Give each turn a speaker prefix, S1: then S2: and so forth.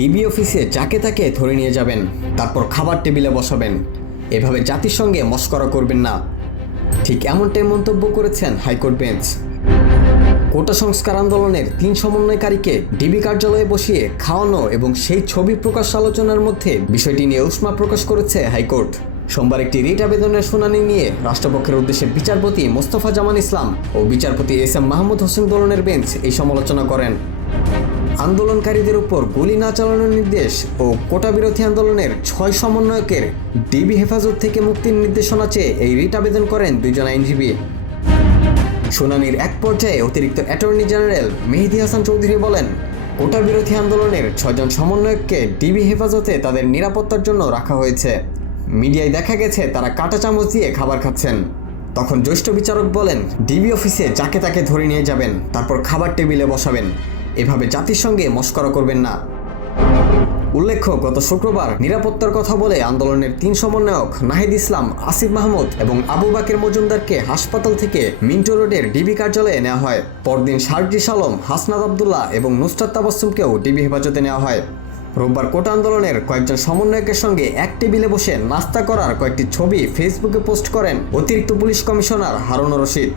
S1: DB অফিসে যাকে তাকে ধরে নিয়ে যাবেন, তারপর খাবার টেবিলে বসাবেন। এভাবে জাতির সঙ্গে মস্করা করবেন না। ঠিক এমনটাই মন্তব্য করেছেন হাইকোর্ট বেঞ্চ। কোটা সংস্কার আন্দোলনের তিন সমন্বয়কারীকে ডিবি কার্যালয়ে বসিয়ে খাওয়ানো এবং সেই ছবি প্রকাশ আলোচনার মধ্যে বিষয়টি নিয়ে উষ্মা প্রকাশ করেছে হাইকোর্ট। সোমবার একটি রিট আবেদনের শুনানি নিয়ে রাষ্ট্রপক্ষের উদ্দেশ্যে বিচারপতি মোস্তফা জামান ইসলাম ও বিচারপতি এস এম মাহমুদ হোসেন দোলনের বেঞ্চ এই সমালোচনা করেন। আন্দোলনকারীদের উপর গুলি না চালানোর নির্দেশ ও কোটা বিরোধী আন্দোলনের ছয় সমন্বয়কের ডিবি হেফাজত থেকে মুক্তির নির্দেশনা চেয়ে এই রিট আবেদন করেন দুইজন আইনজীবী। শুনানির এক পর্যায়ে অতিরিক্ত অ্যাটর্নি জেনারেল মেহেদি হাসান চৌধুরী বলেন কোটা বিরোধী আন্দোলনের ছয়জন সমন্বয়ককে ডিবি হেফাজতে তাদের নিরাপত্তার জন্য রাখা হয়েছে। মিডিয়ায় দেখা গেছে তারা কাঁটা চামচ দিয়ে খাবার খাচ্ছেন। তখন জ্যেষ্ঠ বিচারক বলেন, ডিবি অফিসে যাকে তাকে ধরে নিয়ে যাবেন, তারপর খাবার টেবিলে বসাবেন। এভাবে জাতির সঙ্গে মস্করা করবেন না। উল্লেখ্য, গত শুক্রবার নিরাপত্তার কথা বলে আন্দোলনের তিন সমন্বয়ক নাহিদ ইসলাম, আসিফ মাহমুদ এবং আবু বাকের মজুমদারকে হাসপাতাল থেকে মিন্টো রোডের ডিবি কার্যালয়ে নেওয়া হয়। পরদিন শারজিস আলম হাসনাদ আবদুল্লাহ এবং নুসরাত তাবাসুমকেও ডিবি হেফাজতে নেওয়া হয়। রোববার কোটা আন্দোলনের কয়েকজন সমন্বয়কের সঙ্গে এক টেবিলে বসে নাস্তা করার কয়েকটি ছবি ফেসবুকে পোস্ট করেন অতিরিক্ত পুলিশ কমিশনার হারুন রশিদ।